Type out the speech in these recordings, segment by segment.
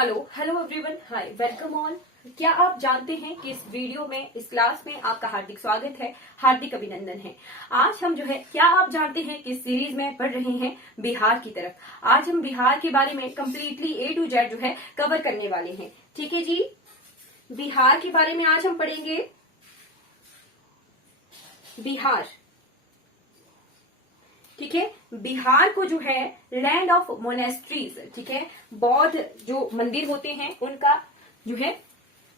Hello hello everyone, हाय, welcome all. क्या आप जानते हैं कि इस वीडियो में, इस क्लास में आपका हार्दिक स्वागत है, हार्दिक अभिनंदन है। आज हम क्या आप जानते हैं कि इस सीरीज में पढ़ रहे हैं बिहार की तरफ। आज हम बिहार के बारे में completely A to Z cover करने वाले हैं। ठीक है जी, बिहार के बारे में आज हम पढ़ेंगे। बिहार, ठीक है, बिहार को लैंड ऑफ मोनेस्ट्रीज, ठीक है, बौद्ध जो मंदिर होते हैं उनका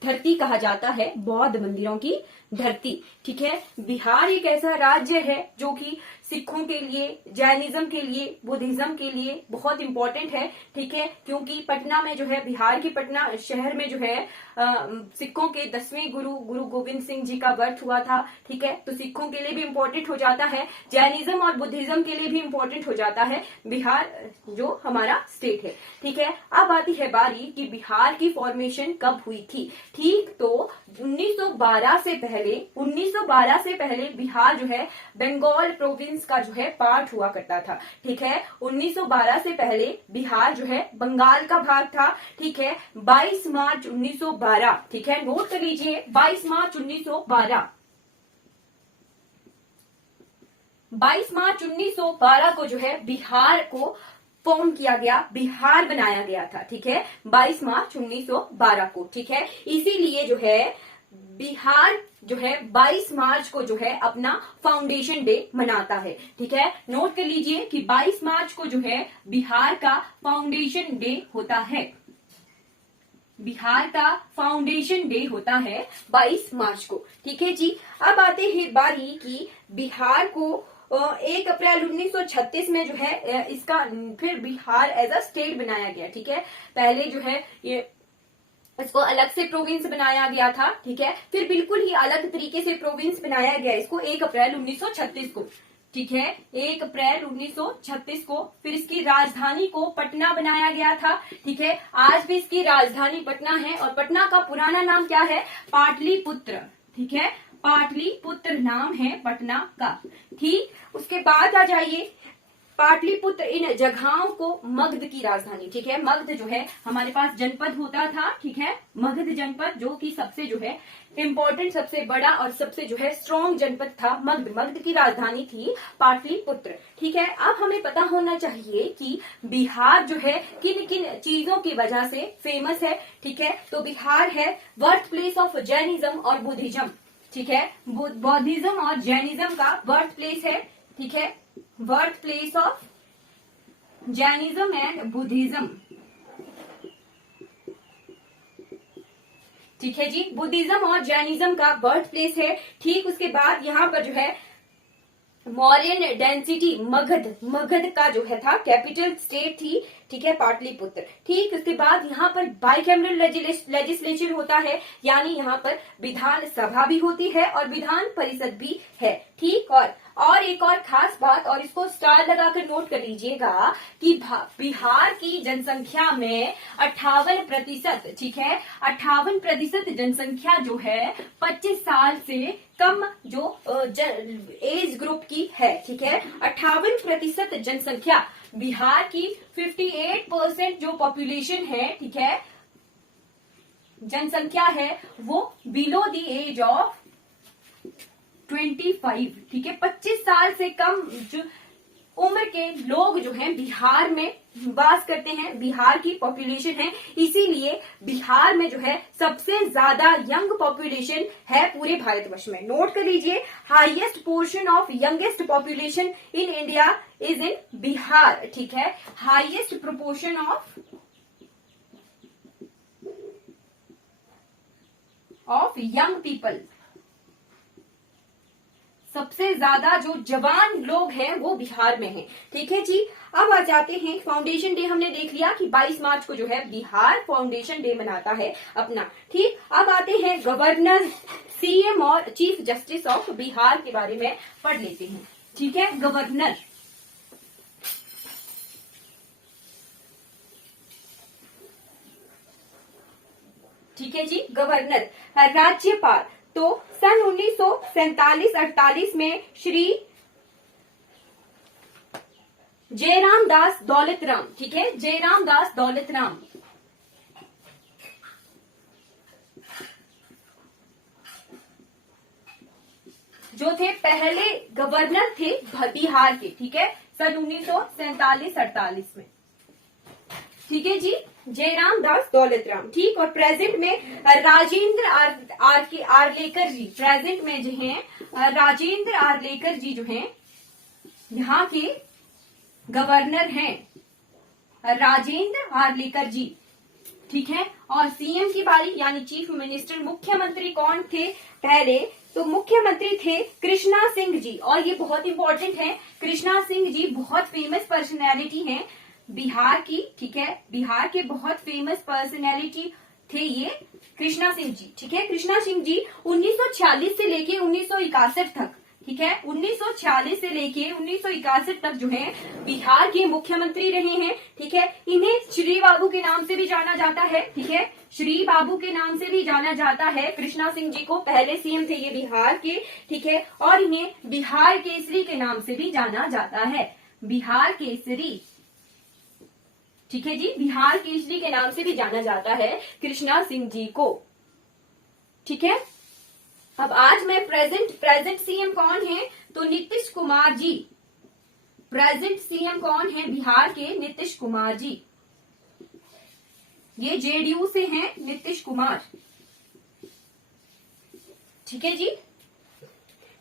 धरती कहा जाता है, बौद्ध मंदिरों की धरती। ठीक है, बिहार एक ऐसा राज्य है जो कि सिखों के लिए, जैनिज्म के लिए, बुद्धिज्म के लिए बहुत इंपॉर्टेंट है। ठीक है, क्योंकि पटना में बिहार की पटना शहर में सिखों के 10वें गुरु गोविंद सिंह जी का बर्थ हुआ था। ठीक है, तो सिखों के लिए भी इम्पोर्टेंट हो जाता है, जैनिज्म और बुद्धिज्म के लिए भी इम्पोर्टेंट हो जाता है बिहार जो हमारा स्टेट है। ठीक है, अब आती है बारी कि बिहार की फॉर्मेशन कब हुई थी। ठीक, तो 1912 से पहले बिहार बंगाल प्रोविंस का पार्ट हुआ करता था। ठीक है, 1912 से पहले बिहार बंगाल का भाग था। ठीक है, 22 मार्च 1912, ठीक है, नोट कर लीजिए, 22 मार्च 1912। 22 मार्च 1912 को बिहार को फॉर्म किया गया, बिहार बनाया गया था। ठीक है, 22 मार्च 1912 को। ठीक है, इसीलिए बिहार 22 मार्च को अपना फाउंडेशन डे मनाता है। ठीक है, नोट कर लीजिए कि 22 मार्च को बिहार का फाउंडेशन डे होता है। बिहार का फाउंडेशन डे होता है 22 मार्च को। ठीक है जी, अब आते हैं बारी की बिहार को 1 अप्रैल 1936 में इसका फिर बिहार एज अ स्टेट बनाया गया। ठीक है, पहले ये इसको अलग से प्रोविंस बनाया गया था। ठीक है, फिर बिल्कुल ही अलग तरीके से प्रोविंस बनाया गया इसको 1 अप्रैल 1936 को। ठीक है, 1 अप्रैल 1936 को फिर इसकी राजधानी को पटना बनाया गया था। ठीक है, आज भी इसकी राजधानी पटना है और पटना का पुराना नाम क्या है? पाटलिपुत्र। ठीक है, पाटलिपुत्र नाम है पटना का। ठीक, उसके बाद आ जाइए, पाटलिपुत्र इन जगहों को मगध की राजधानी। ठीक है, मगध हमारे पास जनपद होता था। ठीक है, मगध जनपद जो कि सबसे इम्पोर्टेंट, सबसे बड़ा और सबसे स्ट्रॉन्ग जनपद था। मगध की राजधानी थी पाटलिपुत्र। ठीक है, अब हमें पता होना चाहिए कि बिहार किन किन चीजों की वजह से फेमस है। ठीक है, तो बिहार है बर्थ प्लेस ऑफ जैनिज्म और बुद्धिज्म। ठीक है, बौद्धिज्म और जैनिज्म का बर्थ प्लेस है। ठीक है, birth place of Jainism and Buddhism. ठीक है जी, बुद्धिज्म और जैनिज्म का बर्थ प्लेस है। ठीक, उसके बाद यहाँ पर मौर्यन डेंसिटी, मगध का था कैपिटल स्टेट थी। ठीक है, पाटलिपुत्र। ठीक, उसके बाद यहाँ पर बाइकैमरल लेजिस्लेचर होता है, यानी यहाँ पर विधान सभा भी होती है और विधान परिषद भी है। ठीक, और एक और खास बात, और इसको स्टार लगाकर नोट कर लीजिएगा कि बिहार की जनसंख्या में 58%, ठीक है, 58% जनसंख्या 25 साल से कम एज ग्रुप की है। ठीक है, 58% जनसंख्या बिहार की, 58% जो पॉपुलेशन है, ठीक है, जनसंख्या है, वो बिलो द एज ऑफ 25। ठीक है, 25 साल से कम जो उम्र के लोग बिहार में वास करते हैं, बिहार की पॉपुलेशन है। इसीलिए बिहार में सबसे ज्यादा यंग पॉपुलेशन है पूरे भारतवर्ष में। नोट कर लीजिए, highest portion of youngest population in India is in Bihar. ठीक है, highest proportion of young people, सबसे ज्यादा जो जवान लोग हैं वो बिहार में हैं। ठीक है जी, अब आ जाते हैं फाउंडेशन डे। हमने देख लिया कि 22 मार्च को बिहार फाउंडेशन डे मनाता है अपना। ठीक, अब आते हैं गवर्नर, सीएम और चीफ जस्टिस ऑफ बिहार के बारे में पढ़ लेते हैं। ठीक है, गवर्नर, ठीक है जी, गवर्नर। राज्यपाल तो सन 1947-48 में श्री जयराम दास दौलत राम, ठीक है, जयराम दास दौलत राम, जो थे पहले गवर्नर थे बिहार के, ठीक है, सन 1947-48 में। ठीक है जी, जयराम दास दौलतराम, ठीक। और प्रेजेंट में राजेंद्र आर्लेकर जी, प्रेजेंट में जो है राजेंद्र आर्लेकर जी जो हैं यहाँ के गवर्नर हैं, राजेंद्र आर्लेकर जी, ठीक है। और सीएम की बारी यानी चीफ मिनिस्टर, मुख्यमंत्री कौन थे पहले, तो मुख्यमंत्री थे कृष्णा सिंह जी। और ये बहुत इंपॉर्टेंट है, कृष्णा सिंह जी बहुत फेमस पर्सनैलिटी हैं बिहार की, ठीक है, बिहार के बहुत फेमस पर्सनैलिटी थे ये कृष्णा सिंह जी, ठीक है। कृष्णा सिंह जी 1946 से लेके 1961 तक, ठीक है, 1946 से लेके 1961 तक जो है बिहार के मुख्यमंत्री रहे हैं, ठीक है। इन्हें श्री बाबू के नाम से भी जाना जाता है, ठीक है, श्री बाबू के नाम से भी जाना जाता है कृष्णा सिंह जी को, पहले सीएम थे ये बिहार के, ठीक है। और इन्हें बिहार केसरी के नाम से भी जाना जाता है, बिहार केसरी, ठीक है जी, बिहार केसरी के नाम से भी जाना जाता है कृष्णा सिंह जी को, ठीक है। अब आज मैं प्रेजेंट सीएम कौन है, तो नीतीश कुमार जी, प्रेजेंट सीएम कौन है बिहार के, नीतीश कुमार जी, ये जेडीयू से हैं नीतीश कुमार, ठीक है जी,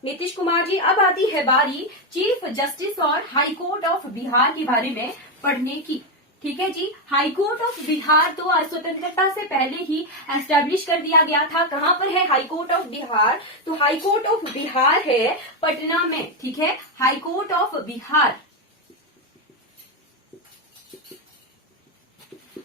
नीतीश कुमार जी। अब आती है बारी चीफ जस्टिस और हाई कोर्ट ऑफ बिहार के बारे में पढ़ने की, ठीक है जी। हाई कोर्ट ऑफ बिहार तो स्वतंत्रता से पहले ही एस्टेब्लिश कर दिया गया था। कहां पर है हाई कोर्ट ऑफ बिहार, तो हाई कोर्ट ऑफ बिहार है पटना में, ठीक है, high court of Bihar,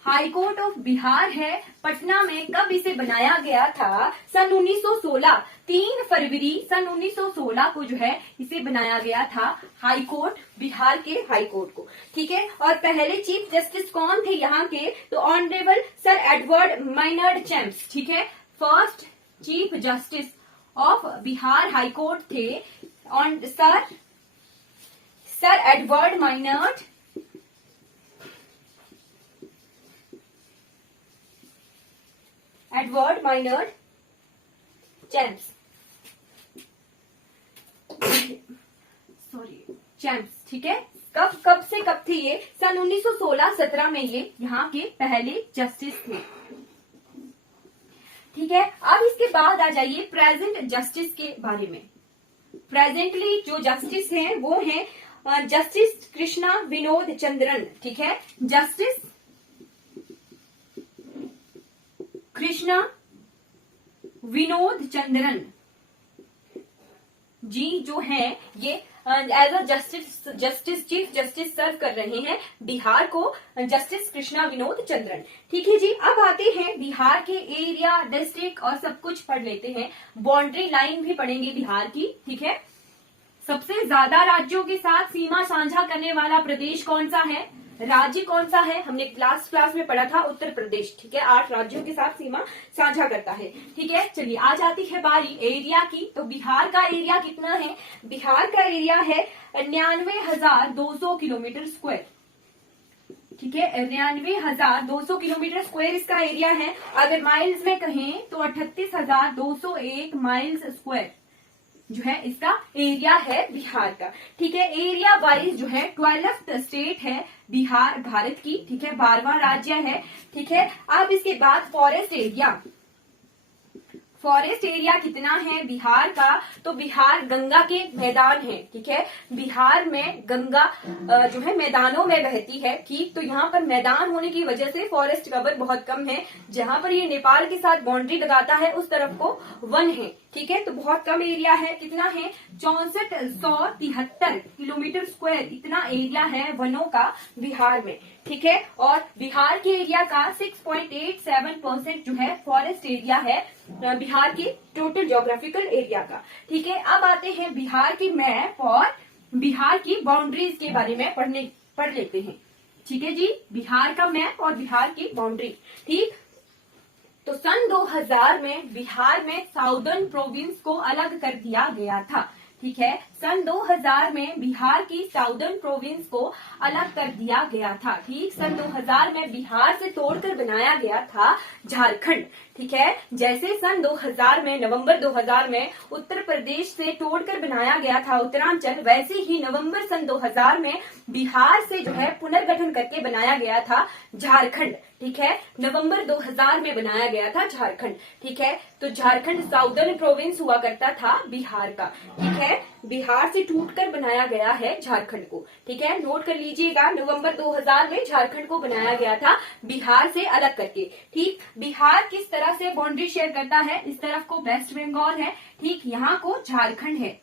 high court of Bihar है पटना में। कब इसे बनाया गया था, सन 1916, 3 फरवरी सन 1916 को जो है इसे बनाया गया था हाई कोर्ट, बिहार के हाई कोर्ट को, ठीक है। और पहले चीफ जस्टिस कौन थे यहाँ के, तो honourable sir Edward Maynard Champs, ठीक है। First chief justice of Bihar high court थे on sir Edward Maynard Champs, Champs, ठीक है। कब से कब थे ये, सन 1916-17 में ये यहाँ के पहले जस्टिस थे, ठीक है। अब इसके बाद आ जाइए प्रेजेंट जस्टिस के बारे में। प्रेजेंटली जो जस्टिस हैं वो हैं जस्टिस कृष्णा विनोद चंद्रन, ठीक है, जस्टिस कृष्णा विनोद चंद्रन जी जो है ये as a justice chief justice serve कर रहे हैं बिहार को, जस्टिस कृष्णा विनोद चंद्रन, ठीक है जी। अब आते हैं बिहार के एरिया, डिस्ट्रिक्ट और सब कुछ पढ़ लेते हैं, बाउंड्री लाइन भी पढ़ेंगे बिहार की, ठीक है। सबसे ज्यादा राज्यों के साथ सीमा साझा करने वाला प्रदेश कौन सा है, राज्य कौन सा है, हमने लास्ट क्लास में पढ़ा था उत्तर प्रदेश, ठीक है, 8 राज्यों के साथ सीमा साझा करता है, ठीक है। चलिए आ जाती है बारी एरिया की, तो बिहार का एरिया कितना है, बिहार का एरिया है 99,200 किलोमीटर स्क्वायर, ठीक है, 99,200 किलोमीटर स्क्वायर इसका एरिया है। अगर माइल्स में कहें तो 38,201 माइल्स स्क्वायर जो है इसका एरिया है बिहार का, ठीक है। एरिया वाइज जो है 12th स्टेट है बिहार भारत की, ठीक है, 12वां राज्य है, ठीक है। अब इसके बाद फॉरेस्ट एरिया कितना है बिहार का, तो बिहार गंगा के मैदान है, ठीक है, बिहार में गंगा जो है मैदानों में बहती है, ठीक। तो यहाँ पर मैदान होने की वजह से फॉरेस्ट कवर बहुत कम है, जहां पर ये नेपाल के साथ बाउंड्री लगाता है उस तरफ को वन है, ठीक है, तो बहुत कम एरिया है। कितना है, 6473 किलोमीटर स्क्वायर इतना एरिया है वनों का बिहार में, ठीक है। और बिहार के एरिया का 6.87% जो है फॉरेस्ट एरिया है बिहार के टोटल ज्योग्राफिकल एरिया का, ठीक है। अब आते हैं बिहार की मैप और बिहार की बाउंड्रीज के बारे में पढ़ लेते हैं, ठीक है जी, बिहार का मैप और बिहार की बाउंड्री, ठीक। तो सन 2000 में बिहार में साउदर्न प्रोविंस को अलग कर दिया गया था, ठीक है, सन 2000 में बिहार की साउदर्न प्रोविंस को अलग कर दिया गया था, ठीक। सन 2000 में बिहार से तोड़कर बनाया गया था झारखंड, ठीक है। जैसे सन 2000 में, नवंबर 2000 में उत्तर प्रदेश से तोड़कर बनाया गया था उत्तरांचल, वैसे ही नवंबर सन 2000 में बिहार से जो है पुनर्गठन करके बनाया गया था झारखंड। ठीक है, नवंबर 2000 में बनाया गया था झारखंड। ठीक है, तो झारखंड साउदर्न प्रोविंस हुआ करता था बिहार का। ठीक है, बिहार से टूटकर बनाया गया है झारखंड को। ठीक है, नोट कर लीजिएगा, नवंबर 2000 में झारखंड को बनाया गया था बिहार से अलग करके। ठीक, बिहार किस तरह से बाउंड्री शेयर करता है, इस तरफ को वेस्ट बंगाल है, ठीक, यहाँ को झारखंड है।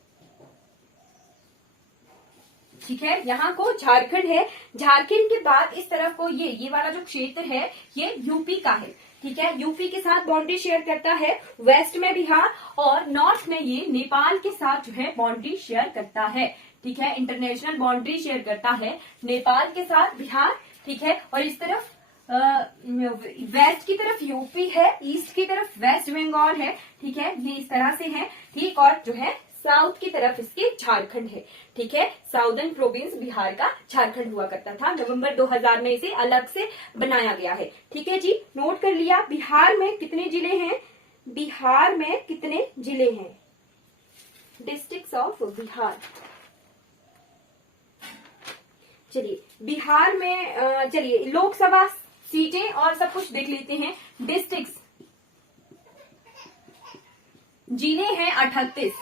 ठीक है, यहाँ को झारखंड है। झारखंड के बाद इस तरफ को ये वाला जो क्षेत्र है ये यूपी का है। ठीक है, यूपी के साथ बाउंड्री शेयर करता है, वेस्ट में बिहार और नॉर्थ में ये नेपाल के साथ जो है बाउंड्री शेयर करता है। ठीक है, इंटरनेशनल बाउंड्री शेयर करता है नेपाल के साथ बिहार। ठीक है, और इस तरफ वेस्ट की तरफ यूपी है, ईस्ट की तरफ वेस्ट बंगाल है। ठीक है, ये इस तरह से है। ठीक, और जो है साउथ की तरफ इसके झारखंड है। ठीक है, साउदर्न प्रोविंस बिहार का झारखंड हुआ करता था। नवंबर 2000 में इसे अलग से बनाया गया है। ठीक है जी, नोट कर लिया। बिहार में कितने जिले हैं, बिहार में कितने जिले हैं, डिस्ट्रिक्ट्स ऑफ बिहार। चलिए, बिहार में चलिए लोकसभा सीटें और सब कुछ देख लेते हैं। डिस्ट्रिक्ट्स, जिले हैं 38।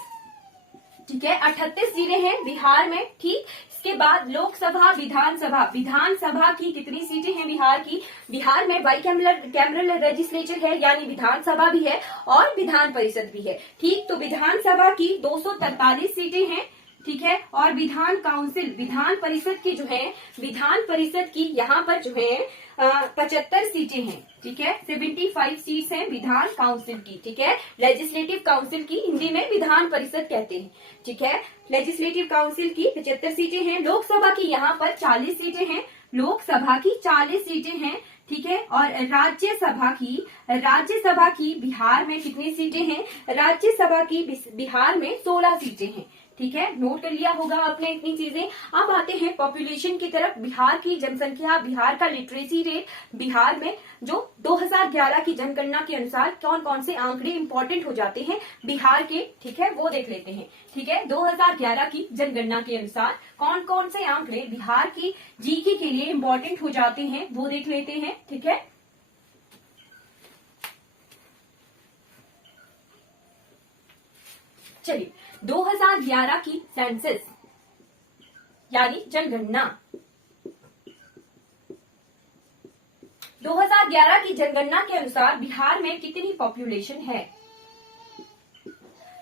ठीक है, 38 जिले हैं बिहार में। ठीक, इसके बाद लोकसभा, विधानसभा, विधानसभा की कितनी सीटें हैं बिहार की, बिहार में बाई कैमरल लेजिस्लेचर है, यानी विधानसभा भी है और विधान परिषद भी है। ठीक, तो विधानसभा की 243 सीटें हैं। ठीक है, और विधान काउंसिल, विधान परिषद की जो है, विधान परिषद की यहाँ पर जो है 75 सीटें हैं। ठीक है, 75 सीट्स हैं विधान काउंसिल की। ठीक है, लेजिस्लेटिव काउंसिल की हिंदी में विधान परिषद कहते हैं। ठीक है, लेजिस्लेटिव काउंसिल की 75 सीटें हैं। लोकसभा की यहाँ पर 40 सीटें हैं, लोकसभा की 40 सीटें हैं। ठीक है, और राज्यसभा की बिहार में कितनी सीटें हैं, राज्यसभा की बिहार में 16 सीटें हैं। ठीक है, नोट कर लिया होगा आपने इतनी चीजें। अब आते हैं पॉपुलेशन की तरफ। बिहार की जनसंख्या, बिहार का लिटरेसी रेट, बिहार में जो 2011 की जनगणना के अनुसार कौन कौन से आंकड़े इंपॉर्टेंट हो जाते हैं बिहार के। ठीक है, वो देख लेते हैं। ठीक है, 2011 की जनगणना के अनुसार कौन कौन से आंकड़े बिहार की जीके के लिए इंपॉर्टेंट हो जाते हैं, वो देख लेते हैं। ठीक है, चलिए, 2011 की सेंसस यानी जनगणना, 2011 की जनगणना के अनुसार बिहार में कितनी पॉपुलेशन है,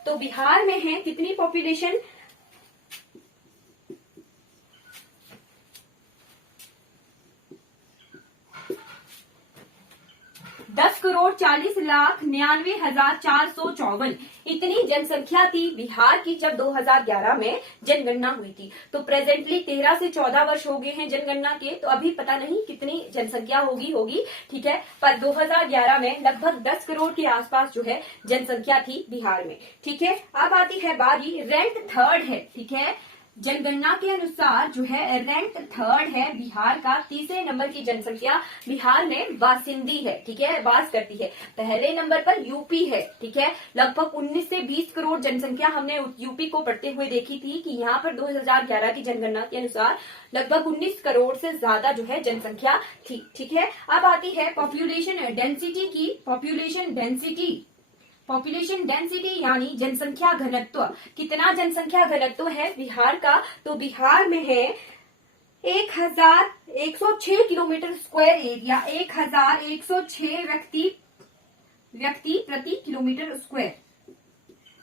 तो बिहार में है कितनी पॉपुलेशन, 10,40,99,454 इतनी जनसंख्या थी बिहार की जब 2011 में जनगणना हुई थी। तो प्रेजेंटली 13 से 14 वर्ष हो गए हैं जनगणना के, तो अभी पता नहीं कितनी जनसंख्या होगी। ठीक है, पर 2011 में लगभग 10 करोड़ के आसपास जो है जनसंख्या थी बिहार में। ठीक है, अब आती है बारी, रैंक थर्ड है। ठीक है, जनगणना के अनुसार जो है रैंक थर्ड है बिहार का, तीसरे नंबर की जनसंख्या बिहार में बासिंदी है। ठीक है, वास करती है। पहले नंबर पर यूपी है। ठीक है, लगभग 19 से 20 करोड़ जनसंख्या हमने यूपी को पढ़ते हुए देखी थी कि यहाँ पर 2011 की जनगणना के अनुसार लगभग 19 करोड़ से ज्यादा जो है जनसंख्या थी। ठीक है, अब आती है पॉपुलेशन डेंसिटी की। पॉपुलेशन डेंसिटी यानी जनसंख्या घनत्व, कितना जनसंख्या घनत्व है बिहार का, तो बिहार में है 1106 किलोमीटर स्क्वायर एरिया, 1106 व्यक्ति प्रति किलोमीटर स्क्वायर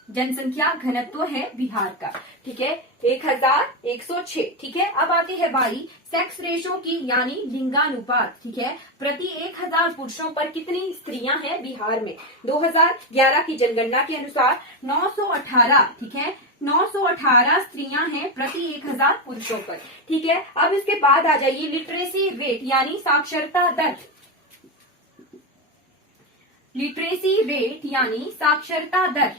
जनसंख्या घनत्व है बिहार का। ठीक है, 1106। ठीक है, अब आती है बारी सेक्स रेशो की यानी लिंगानुपात। ठीक है, प्रति 1000 पुरुषों पर कितनी स्त्रियां हैं बिहार में, 2011 की जनगणना के अनुसार 918। ठीक है, 918 स्त्रियां हैं प्रति 1000 पुरुषों पर। ठीक है, अब इसके बाद आ जाइए लिटरेसी रेट यानी साक्षरता दर। लिटरेसी रेट यानी साक्षरता दर,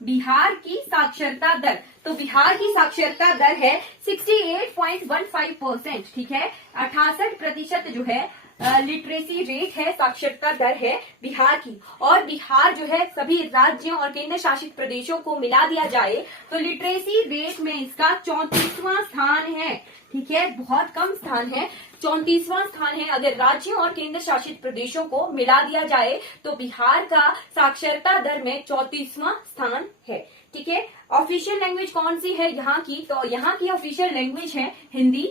बिहार की साक्षरता दर, तो बिहार की साक्षरता दर है 68.15%। ठीक है, 68% जो है लिटरेसी रेट है, साक्षरता दर है बिहार की। और बिहार जो है सभी राज्यों और केंद्र शासित प्रदेशों को मिला दिया जाए तो लिटरेसी रेट में इसका 34वां स्थान है। ठीक है, बहुत कम स्थान है, 34वां स्थान है। अगर राज्यों और केंद्र शासित प्रदेशों को मिला दिया जाए तो बिहार का साक्षरता दर में 34वां स्थान है। ठीक है, ऑफिशियल लैंग्वेज कौन सी है यहाँ की? तो यहाँ की ऑफिशियल लैंग्वेज है हिंदी।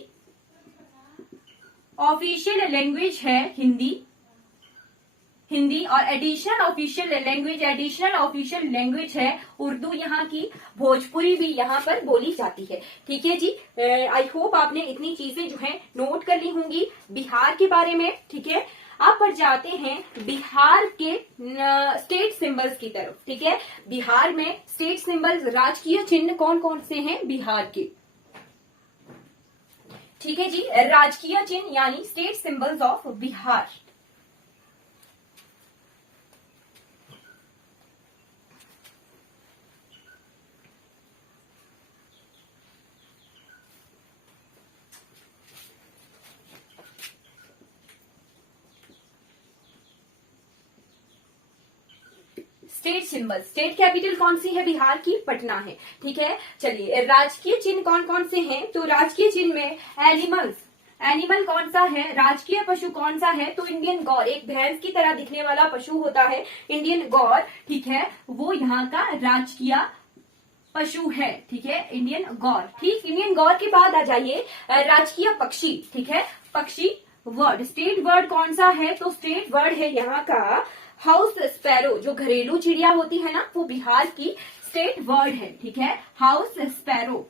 ऑफिशियल लैंग्वेज है हिंदी, हिंदी। और एडिशनल ऑफिशियल लैंग्वेज है उर्दू यहाँ की। भोजपुरी भी यहाँ पर बोली जाती है। ठीक है जी, आई होप आपने इतनी चीजें जो है नोट कर ली होंगी बिहार के बारे में। ठीक है, अब पर जाते हैं बिहार के स्टेट सिंबल्स की तरफ। ठीक है, बिहार में स्टेट सिंबल्स, राजकीय चिन्ह कौन कौन से हैं बिहार के? ठीक है जी, राजकीय चिन्ह यानी state symbols of Bihar. State symbol, state capital कौन सी है बिहार की? पटना है। ठीक है, चलिए राजकीय चिन्ह कौन कौन से हैं? तो राजकीय चिन्ह में एनिमल कौन सा है? राजकीय पशु कौन सा है? तो इंडियन गौर, एक भैंस की तरह दिखने वाला पशु होता है इंडियन गौर। ठीक है, वो यहाँ का राजकीय पशु है। ठीक है, इंडियन गौर। ठीक, इंडियन गौर के बाद आ जाइए राजकीय पक्षी। ठीक है, पक्षी वर्ड, स्टेट वर्ड कौन सा है? तो स्टेट वर्ड है यहाँ का हाउस स्पैरो, जो घरेलू चिड़िया होती है ना, वो बिहार की स्टेट वर्ड है। ठीक है, हाउस स्पैरो।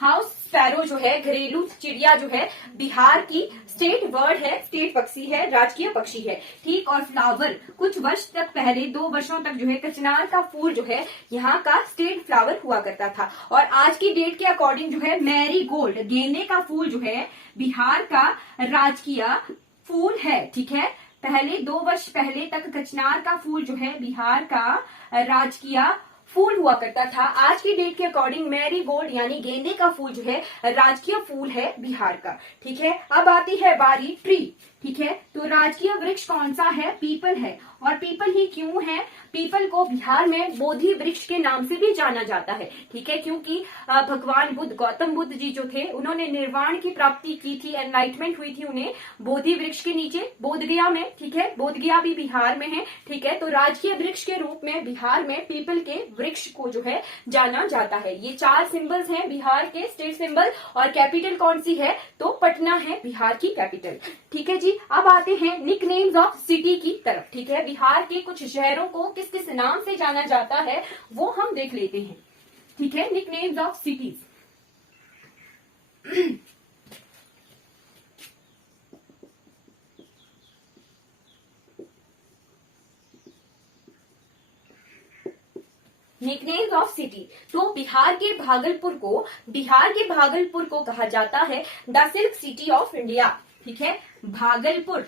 हाउस स्पैरो जो है घरेलू चिड़िया जो है बिहार की स्टेट वर्ड है, स्टेट पक्षी है, राजकीय पक्षी है। ठीक, और फ्लावर, कुछ वर्ष तक पहले 2 वर्षों तक जो है कचनार का फूल जो है यहाँ का स्टेट फ्लावर हुआ करता था। और आज की डेट के अकॉर्डिंग जो है मैरी गोल्ड, गेंदे का फूल जो है बिहार का राजकीय फूल है। ठीक है, पहले 2 वर्ष पहले तक कचनार का फूल जो है बिहार का राजकीय फूल हुआ करता था। आज की डेट के अकॉर्डिंग मैरी गोल्ड यानी गेंदे का फूल जो है राजकीय फूल है बिहार का। ठीक है, अब आती है बारी ट्री। ठीक है, तो राजकीय वृक्ष कौन सा है? पीपल है। और पीपल ही क्यों है? पीपल को बिहार में बोधि वृक्ष के नाम से भी जाना जाता है। ठीक है, क्योंकि भगवान बुद्ध, गौतम बुद्ध जी जो थे, उन्होंने निर्वाण की प्राप्ति की थी, एनलाइटमेंट हुई थी उन्हें बोधि वृक्ष के नीचे, बोधगया में। ठीक है, बोधगया भी बिहार में है। ठीक है, तो राजकीय वृक्ष के रूप में बिहार में पीपल के वृक्ष को जो है जाना जाता है। ये 4 सिंबल्स हैं बिहार के स्टेट सिंबल। और कैपिटल कौन सी है? तो पटना है बिहार की कैपिटल। ठीक है जी, अब आते हैं निकनेम्स ऑफ सिटी की तरफ। ठीक है, बिहार के कुछ शहरों को किस किस नाम से जाना जाता है वो हम देख लेते हैं। ठीक है, nicknames of cities. Nicknames of city, तो बिहार के भागलपुर को कहा जाता है the silk city of India. ठीक है, भागलपुर,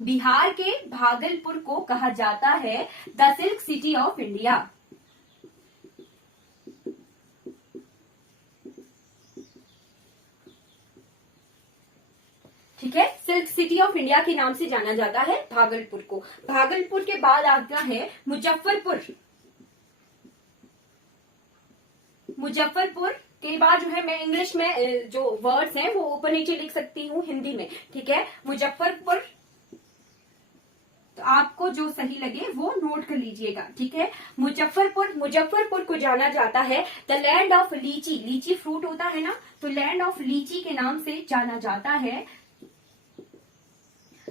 बिहार के भागलपुर को कहा जाता है the silk city of India. ठीक है, सिल्क सिटी ऑफ इंडिया के नाम से जाना जाता है भागलपुर को। भागलपुर के बाद आता है मुजफ्फरपुर। मुजफ्फरपुर के बाद जो है मैं इंग्लिश में जो वर्ड्स हैं वो ऊपर नीचे लिख सकती हूँ हिंदी में। ठीक है, मुजफ्फरपुर, तो आपको जो सही लगे वो नोट कर लीजिएगा। ठीक है, मुजफ्फरपुर को जाना जाता है द लैंड ऑफ लीची। लीची फ्रूट होता है ना, तो लैंड ऑफ लीची के नाम से जाना जाता है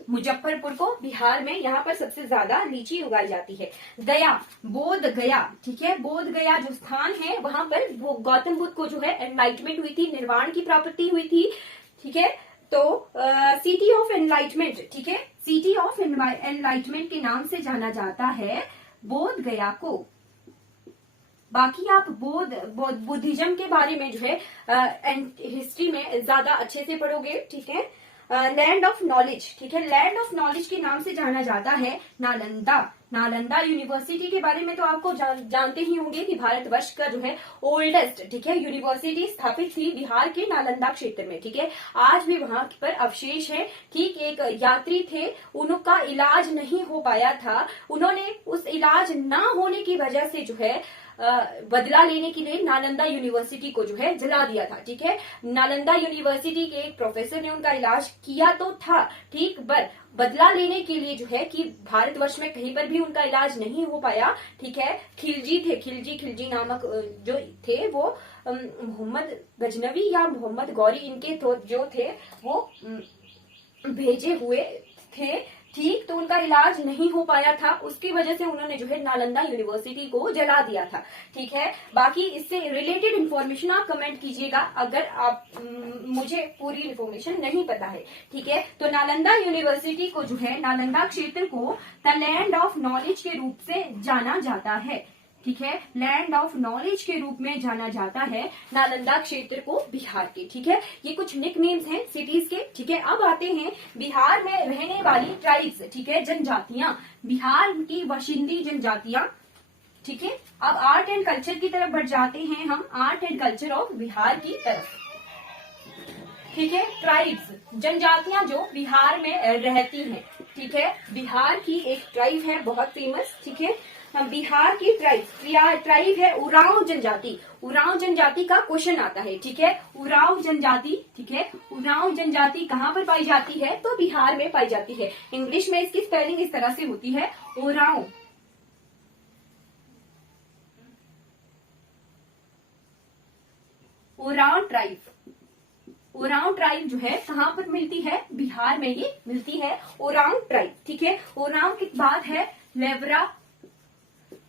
मुजफ्फरपुर को। बिहार में यहाँ पर सबसे ज्यादा लीची उगाई जाती है। गया, बोध गया। ठीक है, बोध गया जो स्थान है वहां पर वो गौतम बुद्ध को जो है एनलाइटमेंट हुई थी, निर्वाण की प्राप्ति हुई थी। ठीक है, तो सिटी ऑफ एनलाइटमेंट। ठीक है, सिटी ऑफ एनलाइटमेंट के नाम से जाना जाता है बोध गया को। बाकी आप बुद्धिज्म के बारे में जो है हिस्ट्री में ज्यादा अच्छे से पढ़ोगे। ठीक है, लैंड ऑफ नॉलेज। ठीक है, लैंड ऑफ नॉलेज के नाम से जाना जाता है नालंदा। नालंदा यूनिवर्सिटी के बारे में तो आपको जानते ही होंगे कि भारतवर्ष का जो है ओल्डेस्ट, ठीक है, यूनिवर्सिटी स्थापित थी बिहार के नालंदा क्षेत्र में, ठीक है। आज भी वहां पर अवशेष है। ठीक, एक यात्री थे, उनका इलाज नहीं हो पाया था, उन्होंने उस इलाज ना होने की वजह से जो है बदला लेने के लिए नालंदा यूनिवर्सिटी को जो है जला दिया था, ठीक है। नालंदा यूनिवर्सिटी के एक प्रोफेसर ने उनका इलाज किया तो था, ठीक, पर बदला लेने के लिए जो है कि भारतवर्ष में कहीं पर भी उनका इलाज नहीं हो पाया, ठीक है। खिलजी थे, खिलजी नामक जो थे वो मोहम्मद गजनवी या मोहम्मद गौरी इनके तो जो थे वो भेजे हुए थे, ठीक, तो उनका इलाज नहीं हो पाया था, उसकी वजह से उन्होंने जो है नालंदा यूनिवर्सिटी को जला दिया था, ठीक है। बाकी इससे रिलेटेड इन्फॉर्मेशन आप कमेंट कीजिएगा अगर आप मुझे पूरी इन्फॉर्मेशन नहीं पता है, ठीक है। तो नालंदा यूनिवर्सिटी को जो है, नालंदा क्षेत्र को द लैंड ऑफ नॉलेज के रूप से जाना जाता है, ठीक है, लैंड ऑफ नॉलेज के रूप में जाना जाता है नालंदा क्षेत्र को बिहार के, ठीक है। ये कुछ निक नेम्स हैं सिटीज के, ठीक है। अब आते हैं बिहार में रहने वाली ट्राइब्स, ठीक है, जनजातियां, बिहार की बाशिंदी जनजातियां, ठीक है। अब आर्ट एंड कल्चर की तरफ बढ़ जाते हैं हम, art and culture of Bihar की तरफ, ठीक है। ट्राइब्स, जनजातियां जो बिहार में रहती हैं, ठीक है। बिहार की एक ट्राइब है बहुत फेमस, ठीक है, बिहार की ट्राइब है उरांव जनजाति। उरांव जनजाति का क्वेश्चन आता है, ठीक है। उरांव जनजाति, ठीक है, उरांव जनजाति कहाँ पर पाई जाती है, तो बिहार में पाई जाती है। इंग्लिश में इसकी स्पेलिंग इस तरह से होती है, उरांव, उरांव ट्राइब। उरांव ट्राइब जो है कहाँ पर मिलती है, बिहार में ये मिलती है, उरांव ट्राइब, ठीक है। उरांव के बाद है लेवरा,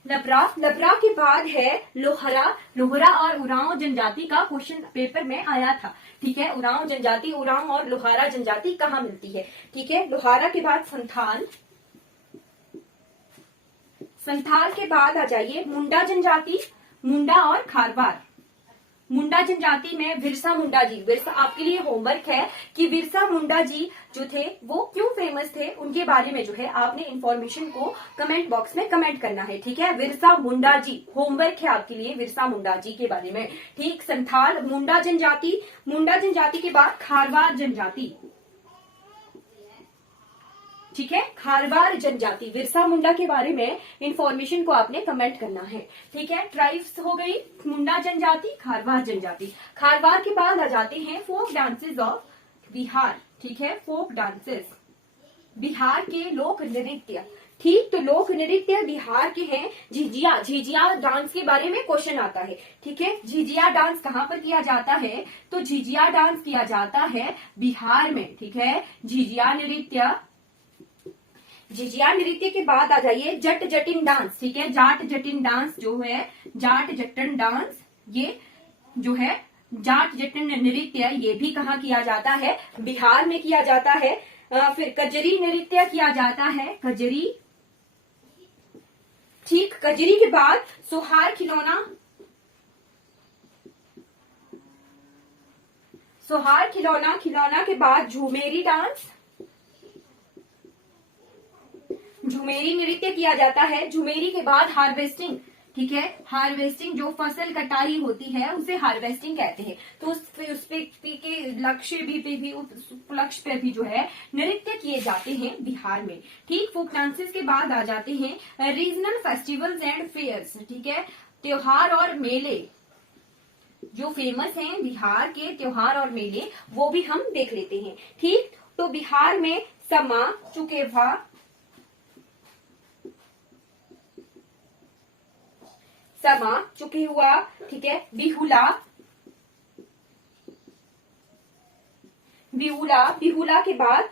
लबरा के बाद है लोहरा। लोहरा और उरांव जनजाति का क्वेश्चन पेपर में आया था, ठीक है। उरांव जनजाति, उरांव और लोहारा जनजाति कहाँ मिलती है, ठीक है। लोहारा के बाद संथाल, संथाल के बाद आ जाइए मुंडा जनजाति, मुंडा और खारवार। मुंडा जनजाति में बिरसा मुंडा जी, बिरसा आपके लिए होमवर्क है कि बिरसा मुंडा जी जो थे वो क्यों फेमस थे, उनके बारे में जो है आपने इन्फॉर्मेशन को कमेंट बॉक्स में कमेंट करना है, ठीक है। बिरसा मुंडा जी, होमवर्क है आपके लिए बिरसा मुंडा जी के बारे में, ठीक। संथाल, मुंडा जनजाति, मुंडा जनजाति के बाद खारवार जनजाति, ठीक है, खारवार जनजाति। बिरसा मुंडा के बारे में इंफॉर्मेशन को आपने कमेंट करना है, ठीक है। ट्राइब्स हो गई मुंडा जनजाति, खारवार जनजाति। खारवार के बाद आ जाते हैं फोक डांसेस ऑफ बिहार, ठीक है, फोक डांसेस, बिहार के लोक नृत्य, ठीक। तो लोक नृत्य बिहार के हैं झिझिया। झिझिया डांस के बारे में क्वेश्चन आता है, ठीक है। झिझिया डांस कहाँ पर किया जाता है, तो झिझिया डांस किया जाता है बिहार में, ठीक है। झिझिया नृत्य, झिझिया नृत्य के बाद आ जाइए जट जटिन डांस, ठीक है। जाट जटिन डांस जो है, जाट जटिन डांस, ये जो है जाट जटिन नृत्य, ये भी कहाँ किया जाता है, बिहार में किया जाता है। फिर कजरी नृत्य किया जाता है, कजरी, ठीक। कजरी के बाद सोहार खिलौना, सोहार खिलौना, खिलौना के बाद झूमेरी डांस, झुमेरी नृत्य किया जाता है। झुमेरी के बाद हार्वेस्टिंग, ठीक है, हार्वेस्टिंग जो फसल कटाई होती है उसे हार्वेस्टिंग कहते हैं। तो उस पे के लक्ष्य भी उस लक्ष्य पे भी जो है नृत्य किए जाते हैं बिहार में, ठीक। फोक डांसेस के बाद आ जाते हैं रीजनल फेस्टिवल्स एंड फेयर्स, ठीक है, त्योहार और मेले जो फेमस हैं बिहार के, त्योहार और मेले वो भी हम देख लेते हैं, ठीक। तो बिहार में समा चुकेवा, समा चुके हुआ, ठीक है, बिहुला, बिहुला, बिहुला के बाद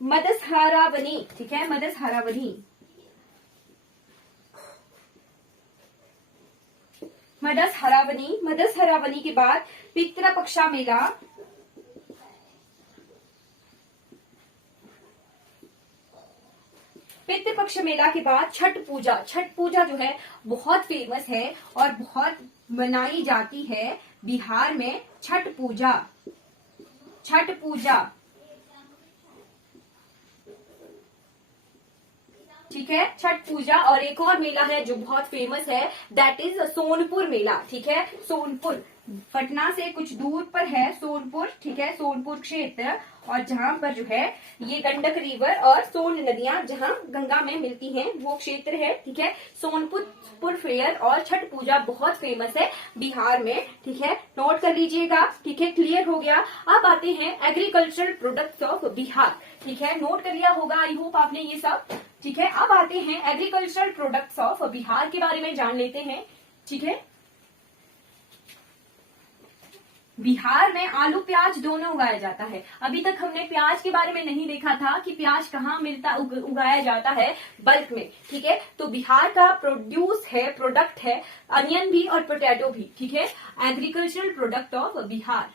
मदसहारावनी, ठीक है, मदसहारावनी, मदसहारावनी, मदसहारावनी के बाद पितृपक्षा मेला, पितृपक्ष मेला के बाद छठ पूजा। छठ पूजा जो है बहुत फेमस है और बहुत मनाई जाती है बिहार में, छठ पूजा, छठ पूजा, ठीक है, छठ पूजा। और एक और मेला है जो बहुत फेमस है, दैट इज सोनपुर मेला। ठीक है, सोनपुर पटना से कुछ दूर पर है सोनपुर। ठीक है, सोनपुर क्षेत्र, और जहां पर जो है ये गंडक रिवर और सोन नदियां जहां गंगा में मिलती हैं वो क्षेत्र है। ठीक है, सोनपुर फेयर और छठ पूजा बहुत फेमस है बिहार में। ठीक है, नोट कर लीजिएगा। ठीक है, क्लियर हो गया। अब आते हैं एग्रीकल्चरल प्रोडक्ट्स ऑफ बिहार। ठीक है, नोट कर लिया होगा, आई होप आपने ये सब। ठीक है, अब आते हैं एग्रीकल्चरल प्रोडक्ट्स ऑफ बिहार के बारे में जान लेते हैं। ठीक है, बिहार में आलू प्याज दोनों उगाया जाता है। अभी तक हमने प्याज के बारे में नहीं देखा था कि प्याज कहाँ मिलता उगाया जाता है, बल्क में। ठीक है, तो बिहार का प्रोड्यूस है, प्रोडक्ट है अनियन भी और पोटैटो भी। ठीक है, एग्रीकल्चरल प्रोडक्ट ऑफ बिहार।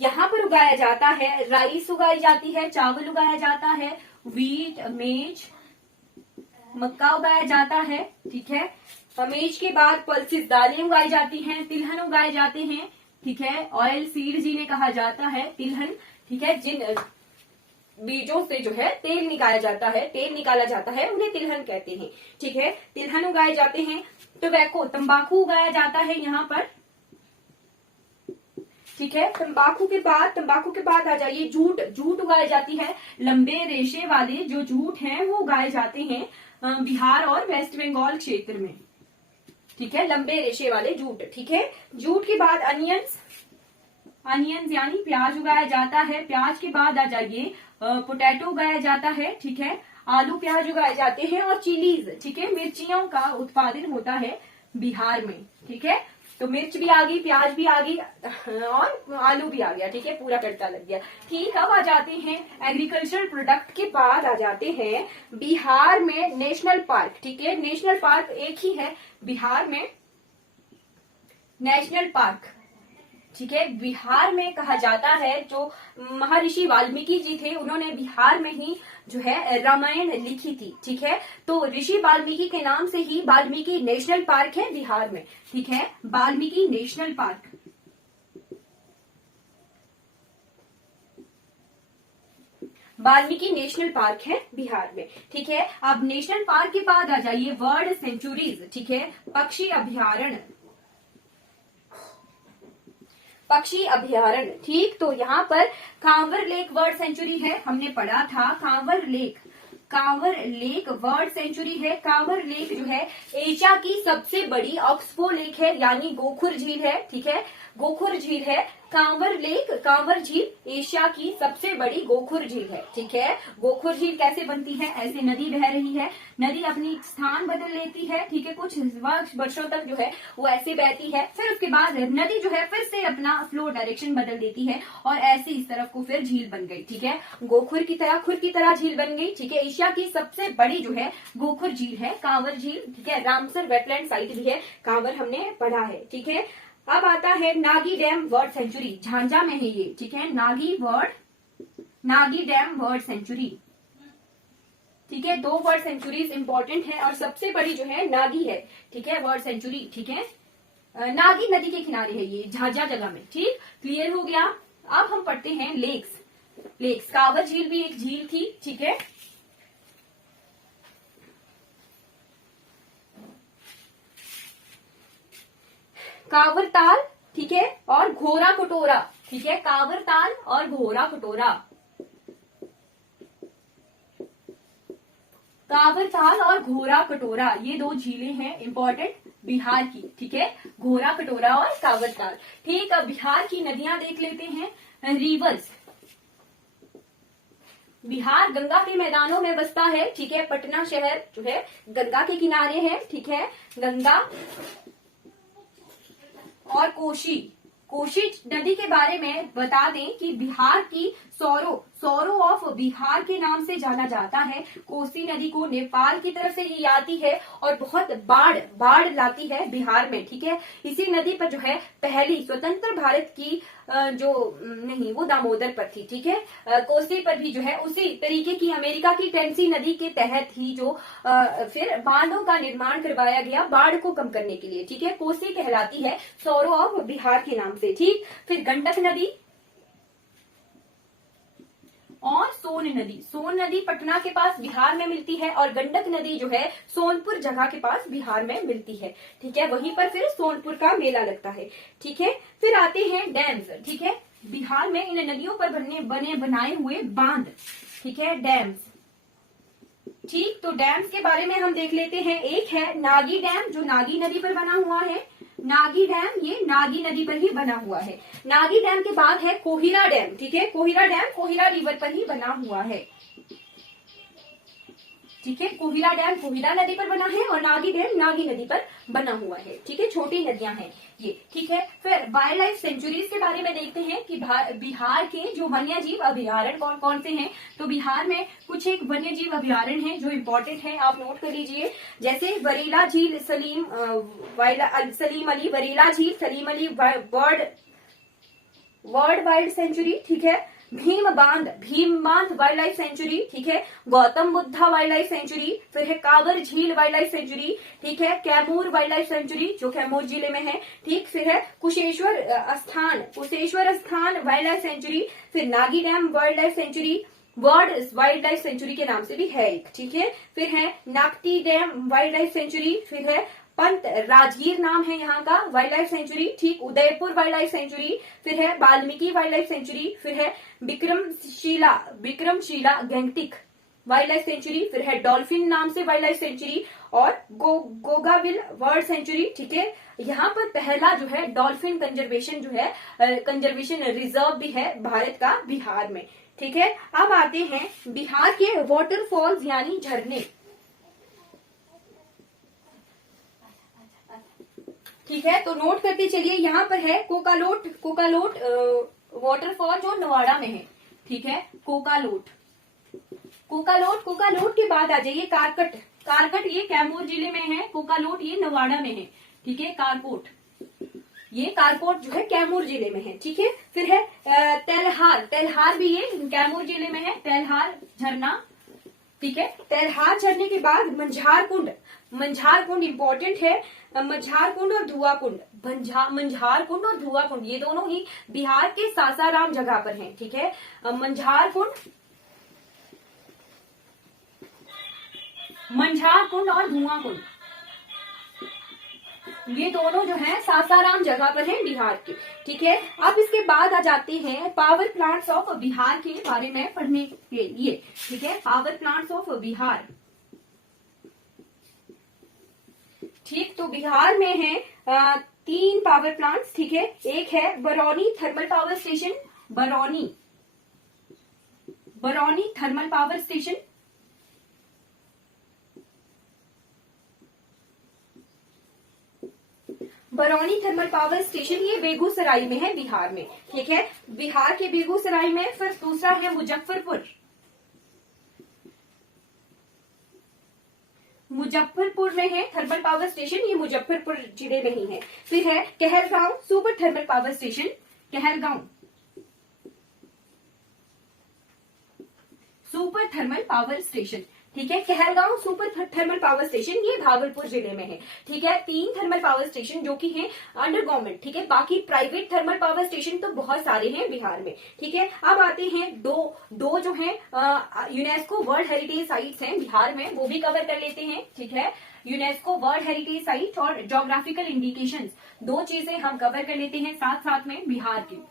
यहाँ पर उगाया जाता है, राइस उगाई जाती है, चावल उगाया जाता है, वीट, मेज, मक्का उगाया जाता है। ठीक है, मेज के बाद पल्सेस दालें उगाई जाती हैं, तिलहन उगाए जाते हैं। ठीक है, ऑयल सीड जिन्हें कहा जाता है, तिलहन। ठीक है, जिन बीजों से जो है तेल निकाला जाता है, तेल निकाला जाता है, उन्हें तिलहन कहते हैं। ठीक है, तिलहन उगाए जाते हैं। टोबैको, तंबाकू उगाया जाता है यहाँ पर। ठीक है, तंबाकू के बाद आ जाइए जूट। जूट उगाई जाती है, लंबे रेशे वाले जो जूट हैं वो उगाए जाते हैं बिहार और वेस्ट बंगाल क्षेत्र में। ठीक है, लंबे रेशे वाले जूट। ठीक है, जूट के बाद अनियंस यानी प्याज उगाया जाता है। प्याज के बाद आ जाइए पोटैटो उगाया जाता है। ठीक है, आलू प्याज उगाए जाते हैं, और चिलीज। ठीक है, मिर्चियों का उत्पादन होता है बिहार में। ठीक है, तो मिर्च भी आ गई, प्याज भी आ गई, और आलू भी आ गया। ठीक है, पूरा तड़का लग गया। ठीक, अब आ जाते हैं एग्रीकल्चरल प्रोडक्ट के बाद आ जाते हैं बिहार में नेशनल पार्क। ठीक है, नेशनल पार्क एक ही है बिहार में, नेशनल पार्क। ठीक है, बिहार में कहा जाता है, जो महर्षि वाल्मीकि जी थे उन्होंने बिहार में ही जो है रामायण लिखी थी। ठीक है, तो ऋषि वाल्मीकि के नाम से ही वाल्मीकि नेशनल पार्क है बिहार में। ठीक है, Valmiki national park. Valmiki national park है बिहार में। ठीक है, अब नेशनल पार्क के बाद आ जाइए बर्ड सेंचुरीज। ठीक है, पक्षी अभ्यारण्य, पक्षी अभ्यारण्य। ठीक, तो यहाँ पर कांवर लेक बर्ड सेंचुरी है, हमने पढ़ा था कांवर लेक बर्ड सेंचुरी है। कांवर लेक जो है एशिया की सबसे बड़ी ऑक्सबो लेक है, यानी गोखुर झील है। ठीक है, गोखुर झील है कांवर लेक। कांवर झील एशिया की सबसे बड़ी गोखुर झील है। ठीक है, गोखुर झील कैसे बनती है, ऐसे नदी बह रही है, नदी अपनी स्थान बदल लेती है। ठीक है, कुछ वर्षों तक जो है वो ऐसे बहती है, फिर उसके बाद नदी जो है फिर से अपना फ्लो डायरेक्शन बदल देती है, और ऐसे इस तरफ को फिर झील बन गई। ठीक है, गोखुर की तरह, खुर की तरह झील बन गई। ठीक है, एशिया की सबसे बड़ी जो है गोखुर झील है कांवर झील। ठीक है, रामसर वेटलैंड साइट भी है, कांवर हमने पढ़ा है। ठीक है, अब आता है नागी डैम बर्ड सेंचुरी, झांझा में है ये। ठीक है, नागी डैम बर्ड सेंचुरी। ठीक है, 2 बर्ड सेंचुरीज इंपॉर्टेंट है, और सबसे बड़ी जो है नागी है। ठीक है, बर्ड सेंचुरी। ठीक है, नागी नदी के किनारे है ये, झाझा जगह में। ठीक, क्लियर हो गया। अब हम पढ़ते हैं लेक्स। कांवर झील भी एक झील थी। ठीक है, कांवर ताल। ठीक है, और घोरा कटोरा। ठीक है, कांवर ताल और घोरा कटोरा, कांवर ताल और घोरा कटोरा, ये 2 झीलें हैं इंपॉर्टेंट बिहार की। ठीक है, घोरा कटोरा और कांवर ताल। ठीक, अब बिहार की नदियां देख लेते हैं। रिवर्स, बिहार गंगा के मैदानों में बसता है। ठीक है, पटना शहर जो है गंगा के किनारे है। ठीक है, गंगा और कोशी नदी के बारे में बता दें कि बिहार की सौरो ऑफ बिहार के नाम से जाना जाता है। कोसी नदी को नेपाल की तरफ से ही आती है, और बहुत बाढ़ लाती है बिहार में। ठीक है, इसी नदी पर जो है पहली स्वतंत्र भारत की वो दामोदर पर थी। ठीक है, कोसी पर भी जो है उसी तरीके की अमेरिका की टेनेसी नदी के तहत ही जो फिर बांधों का निर्माण करवाया गया बाढ़ को कम करने के लिए। ठीक है, कोसी कहलाती है सौरो ऑफ बिहार के नाम से। ठीक, फिर गंडक नदी, और सोन नदी, सोन नदी पटना के पास बिहार में मिलती है, और गंडक नदी जो है सोनपुर जगह के पास बिहार में मिलती है। ठीक है, वहीं पर फिर सोनपुर का मेला लगता है। ठीक है, फिर आते हैं डैम्स। ठीक है, बिहार में इन नदियों पर बनाए हुए बांध। ठीक है, डैम्स। ठीक, तो डैम्स के बारे में हम देख लेते हैं। एक है नागी डैम, जो नागी नदी पर बना हुआ है। नागी डैम ये नागी नदी पर ही बना हुआ है। नागी डैम के बाद है कोहिरा डैम। ठीक है, कोहिरा डैम कोहिरा रिवर पर ही बना हुआ है। ठीक है, कोहिरा डैम कोहिरा नदी पर बना है और नागी डैम नागी नदी पर बना हुआ है। ठीक है, छोटी नदियां हैं ये। ठीक है, फिर वाइल्ड लाइफ सेंचुरीज के बारे में देखते हैं कि बिहार के जो वन्य जीव अभ्यारण्य कौन कौन से हैं। तो बिहार में कुछ एक वन्य जीव अभ्यारण्य है जो इम्पोर्टेंट है, आप नोट कर लीजिए। जैसे बरेला झील, सलीम अली बरेला झील, Salim Ali world wild sanctuary. ठीक है, Bhim Bandh wildlife sanctuary. ठीक है, Gautam Buddha wildlife sanctuary. फिर है कांवर झील वाइल्ड लाइफ सेंचुरी। ठीक है, कैमूर वाइल्ड लाइफ सेंचुरी जो कैमूर जिले में है। ठीक, फिर है कुशेश्वर स्थान वाइल्ड लाइफ सेंचुरी। फिर Nagi dam wildlife sanctuary, world wildlife sanctuary के नाम से भी है एक। ठीक है, फिर है नाप्ती डैम वाइल्ड लाइफ सेंचुरी। फिर है पंत राजगीर नाम है यहाँ का, वाइल्ड लाइफ सेंचुरी। ठीक, उदयपुर वाइल्ड लाइफ सेंचुरी। फिर है वाल्मीकि वाइल्ड लाइफ सेंचुरी। फिर है Vikramshila Gangetic wild life sanctuary. फिर है डॉल्फिन नाम से वाइल्ड लाइफ सेंचुरी और गोगाविल वर्ल्ड सेंचुरी। ठीक है, यहाँ पर पहला जो है डॉल्फिन कंजर्वेशन जो है कंजर्वेशन रिजर्व भी है भारत का बिहार में। ठीक है, अब आते हैं बिहार के वाटरफॉल्स यानी झरने। ठीक है, तो नोट करते चलिए। यहाँ पर है कोकालोट वाटरफॉल जो नवाड़ा में है। ठीक है, कोकालोट के बाद आ जाइए कारकट ये कैमूर जिले में है, कोकालोट ये नवाड़ा में है। ठीक है, कारकोट जो है कैमूर जिले में है। ठीक है, फिर है तेल्हार भी ये कैमूर जिले में है, तेल्हार झरना। ठीक है, तेल्हार झरने के बाद मंझार कुंड इंपॉर्टेंट है। मंझार कुंड और धुआं कुंड ये दोनों ही बिहार के सासाराम जगह पर हैं। ठीक है, मंझार कुंड और धुआं कुंड ये दोनों जो है सासाराम जगह पर हैं बिहार के। ठीक है, अब इसके बाद आ जाते हैं पावर प्लांट्स ऑफ बिहार के बारे में पढ़ने के लिए। ठीक है, पावर प्लांट्स ऑफ बिहार। ठीक, तो बिहार में है 3 पावर प्लांट्स। ठीक है, एक है Barauni thermal power station, Barauni thermal power station. Barauni thermal power station ये बेगूसराय में है बिहार में। ठीक है, बिहार के बेगूसराय में। फिर दूसरा है मुजफ्फरपुर में है थर्मल पावर स्टेशन, ये मुजफ्फरपुर जिले में ही है। फिर है Kahalgaon super thermal power station, Kahalgaon super thermal power station. ठीक है, Kahalgaon super thermal power station ये भागलपुर जिले में है। ठीक है, 3 थर्मल पावर स्टेशन जो कि हैं अंडर गवर्नमेंट। ठीक है, बाकी प्राइवेट थर्मल पावर स्टेशन तो बहुत सारे हैं बिहार में। ठीक है, अब आते हैं दो जो हैं यूनेस्को वर्ल्ड हेरिटेज साइट्स हैं बिहार में, वो भी कवर कर लेते हैं। ठीक है, यूनेस्को वर्ल्ड हेरिटेज साइट और ज्योग्राफिकल इंडिकेशंस 2 चीजें हम कवर कर लेते हैं साथ साथ में बिहार की।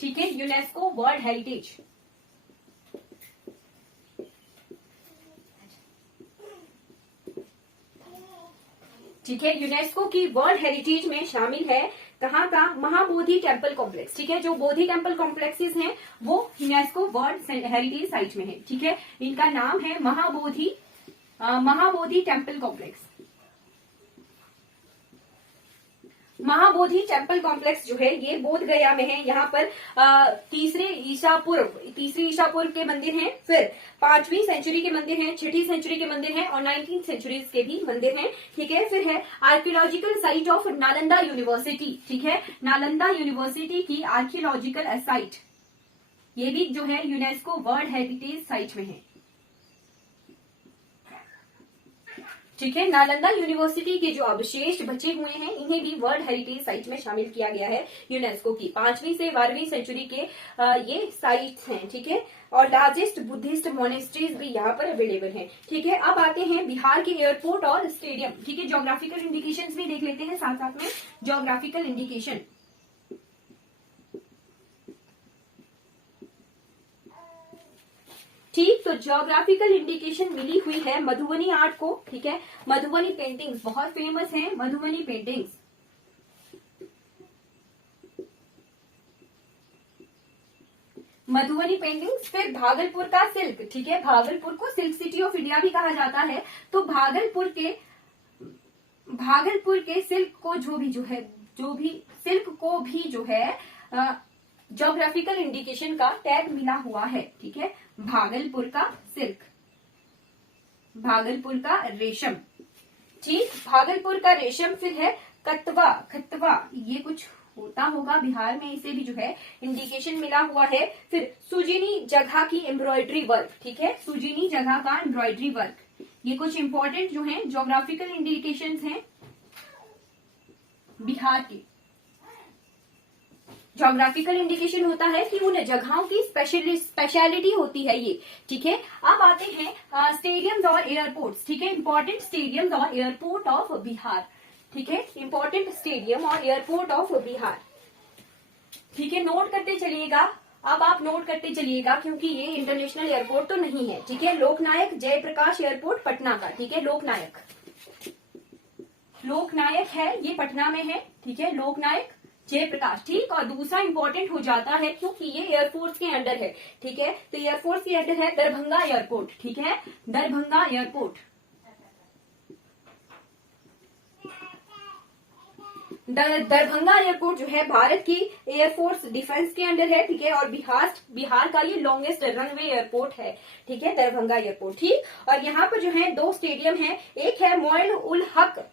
ठीक है, यूनेस्को वर्ल्ड हेरिटेज। ठीक है, यूनेस्को की वर्ल्ड हेरिटेज में शामिल है कहाँ का, महाबोधि टेम्पल कॉम्प्लेक्स। ठीक है, जो बोधि टेम्पल कॉम्प्लेक्सेस हैं वो यूनेस्को वर्ल्ड हेरिटेज साइट में है। ठीक है, इनका नाम है Mahabodhi temple complex. Mahabodhi temple complex जो है ये बोध गया में है। यहाँ पर तीसरी ईसा पूर्व के मंदिर हैं, फिर 5वीं सेंचुरी के मंदिर हैं, 6ठी सेंचुरी के मंदिर हैं और 19th सेंचुरी के भी मंदिर हैं। ठीक है, फिर है archaeological site of Nalanda university. ठीक है, नालंदा यूनिवर्सिटी की आर्कियोलॉजिकल साइट ये भी जो है यूनेस्को वर्ल्ड हेरिटेज साइट में है। ठीक है। नालंदा यूनिवर्सिटी के जो अवशेष बचे हुए हैं इन्हें भी वर्ल्ड हेरिटेज साइट में शामिल किया गया है यूनेस्को की। 5वीं से 12वीं सेंचुरी के ये साइट्स हैं, ठीक है। और लार्जेस्ट बुद्धिस्ट मोनेस्ट्रीज भी यहाँ पर अवेलेबल हैं, ठीक है। अब आते हैं बिहार के एयरपोर्ट और स्टेडियम, ठीक है। ज्योग्राफिकल इंडिकेशंस भी देख लेते हैं साथ साथ में। ज्योग्राफिकल इंडिकेशन, ठीक, तो ज्योग्राफिकल इंडिकेशन मिली हुई है मधुबनी आर्ट को, ठीक है। मधुबनी पेंटिंग्स बहुत फेमस हैं, मधुबनी पेंटिंग्स। मधुबनी पेंटिंग्स, फिर भागलपुर का सिल्क, ठीक है। भागलपुर को सिल्क सिटी ऑफ इंडिया भी कहा जाता है। तो भागलपुर के सिल्क को जो भी सिल्क को भी जो है ज्योग्राफिकल इंडिकेशन का टैग मिला हुआ है, ठीक है। भागलपुर का सिल्क, भागलपुर का रेशम, ठीक, भागलपुर का रेशम। फिर है कतवा, खतवा, ये कुछ होता होगा बिहार में, इसे भी जो है इंडिकेशन मिला हुआ है। फिर सुजीनी जगह की एम्ब्रॉयडरी वर्क, ठीक है। सुजीनी जगह का एम्ब्रॉयडरी वर्क, ये कुछ इंपॉर्टेंट जो है ज्योग्राफिकल इंडिकेशंस हैं बिहार की। ज्योग्राफिकल इंडिकेशन होता है कि उन जगहों की स्पेशलिटी होती है ये, ठीक है। अब आते हैं स्टेडियम्स और एयरपोर्ट्स, ठीक है। इंपॉर्टेंट स्टेडियम्स और एयरपोर्ट ऑफ बिहार, ठीक है। इंपॉर्टेंट स्टेडियम और एयरपोर्ट ऑफ बिहार, ठीक है। नोट करते चलिएगा, अब आप नोट करते चलिएगा क्योंकि ये इंटरनेशनल एयरपोर्ट तो नहीं है, ठीक है। लोकनायक जयप्रकाश एयरपोर्ट पटना का, ठीक है। लोकनायक है, ये पटना में है, ठीक है। लोकनायक जयप्रकाश, ठीक। और दूसरा इंपॉर्टेंट हो जाता है क्योंकि ये एयरफोर्स के अंडर है, ठीक है। तो एयरफोर्स के अंडर है दरभंगा एयरपोर्ट, ठीक है। दरभंगा एयरपोर्ट, दरभंगा एयरपोर्ट जो है भारत की एयरफोर्स डिफेंस के अंडर है, ठीक है। और बिहार का ये लॉन्गेस्ट रनवे एयरपोर्ट है, ठीक है, दरभंगा एयरपोर्ट, ठीक। और यहाँ पर जो है 2 स्टेडियम है, एक है मोइन उल हक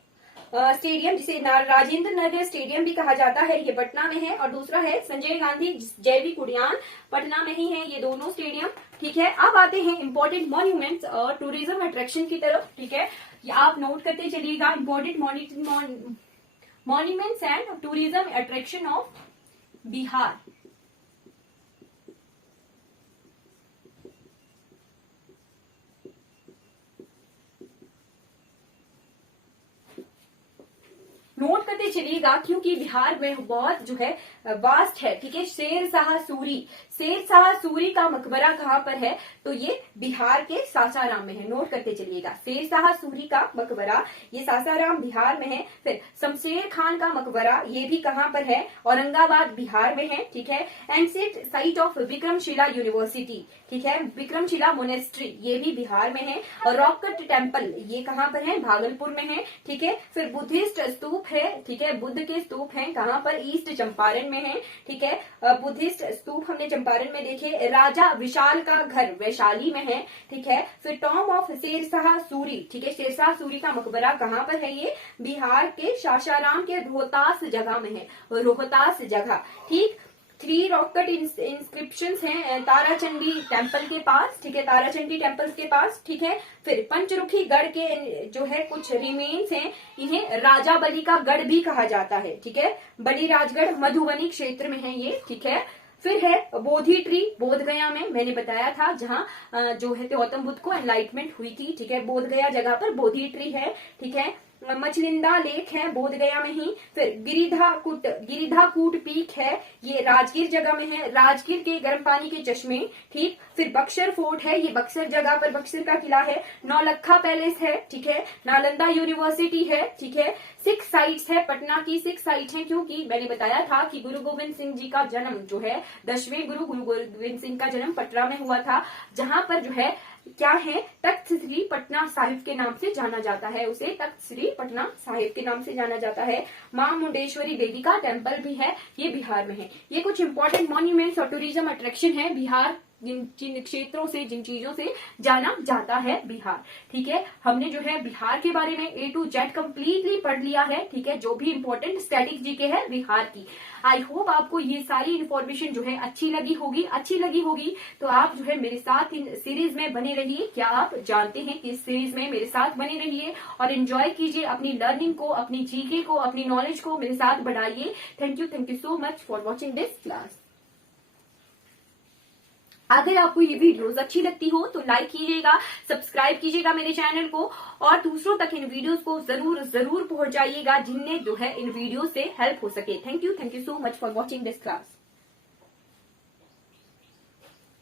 स्टेडियम जिसे राजेंद्र नगर स्टेडियम भी कहा जाता है, ये पटना में है। और दूसरा है संजय गांधी जैविक उद्यान, पटना में ही है ये दोनों स्टेडियम, ठीक है। अब आते हैं इंपॉर्टेंट मॉन्यूमेंट्स और टूरिज्म अट्रैक्शन की तरफ, ठीक है। आप नोट करते चलिएगा important monuments and tourism attraction of Bihar. Note करते चलिएगा क्योंकि बिहार में बहुत जो है वास्ट है, ठीक है। शेर शाह सूरी का मकबरा कहाँ पर है, तो ये बिहार के सासाराम में है। नोट करते चलिएगा, शेर शाह सूरी का मकबरा ये सासाराम बिहार में है। फिर शमशेर खान का मकबरा ये भी कहाँ पर है, औरंगाबाद बिहार में है, ठीक है। Ancient site of Vikramshila university, ठीक है, विक्रमशिला मोनेस्ट्री ये भी बिहार में है। और रॉक कट टेम्पल ये कहाँ पर है, भागलपुर में है, ठीक है। फिर बुद्धिस्ट स्तूप है, ठीक है, बुद्ध के स्तूप हैं कहाँ पर, ईस्ट चंपारण में है, ठीक है। बुद्धिस्ट स्तूप हमने चंपारण में देखे। राजा विशाल का घर वैशाली में है, ठीक है। फिर टॉम ऑफ शेरशाह सूरी, ठीक है, शेरशाह सूरी का मकबरा कहाँ पर है, ये बिहार के सासाराम के रोहतास जगह में है, रोहतास जगह, ठीक। 3 रॉक कट इंस्क्रिप्शंस हैं ताराचंडी टेम्पल के पास, ठीक है, ताराचंडी टेम्पल के पास, ठीक है। फिर पंचरुखी गढ़ के जो है कुछ रिमेन्स हैं, इन्हें राजा बली का गढ़ भी कहा जाता है, ठीक है। बड़ी राजगढ़ मधुबनी क्षेत्र में है ये, ठीक है। फिर है बोधि ट्री, बोध गया में, मैंने बताया था जहाँ जो है गौतम बुद्ध को एनलाइटमेंट हुई थी, ठीक है। बोध गया जगह पर बोधि ट्री है, ठीक है। मछलिंदा लेक है बोध गया में ही। फिर गिरिधाकूट पीक है, ये राजगीर जगह में है, राजगीर के गर्म पानी के चश्मे, ठीक। फिर बक्सर फोर्ट है, ये बक्सर जगह पर बक्सर का किला है। नौलखा पैलेस है, ठीक है। नालंदा यूनिवर्सिटी है, ठीक है। 6 साइट्स है, पटना की 6 साइट है, क्योंकि मैंने बताया था कि गुरु गोविंद सिंह जी का जन्म जो है 10वें गुरु गोविंद सिंह का जन्म पटना में हुआ था, जहां पर जो है क्या है, तख्त श्री पटना साहिब के नाम से जाना जाता है, उसे तख्त श्री पटना साहिब के नाम से जाना जाता है। मां मुंडेश्वरी देवी का टेम्पल भी है, ये बिहार में है। ये कुछ इंपॉर्टेंट मॉन्यूमेंट्स और टूरिज्म अट्रैक्शन है बिहार जिन क्षेत्रों से, जिन चीजों से जाना जाता है बिहार। ठीक है, हमने जो है बिहार के बारे में A to Z कंप्लीटली पढ़ लिया है। ठीक है, जो भी इंपॉर्टेंट स्टैटिक जीके है बिहार की। आई होप आपको ये सारी इन्फॉर्मेशन जो है अच्छी लगी होगी तो आप जो है मेरे साथ इन सीरीज में बने रहिए। क्या आप जानते हैं कि इस सीरीज में मेरे साथ बने रहिए और एंजॉय कीजिए, अपनी लर्निंग को, अपनी जीके को, अपनी नॉलेज को मेरे साथ बढ़ाइए। Thank you so much for watching this class. अगर आपको ये वीडियोस अच्छी लगती हो तो लाइक कीजिएगा, सब्सक्राइब कीजिएगा मेरे चैनल को और दूसरों तक इन वीडियोस को जरूर पहुंचाइएगा जिनने जो है इन वीडियो से हेल्प हो सके। Thank you so much for watching this class.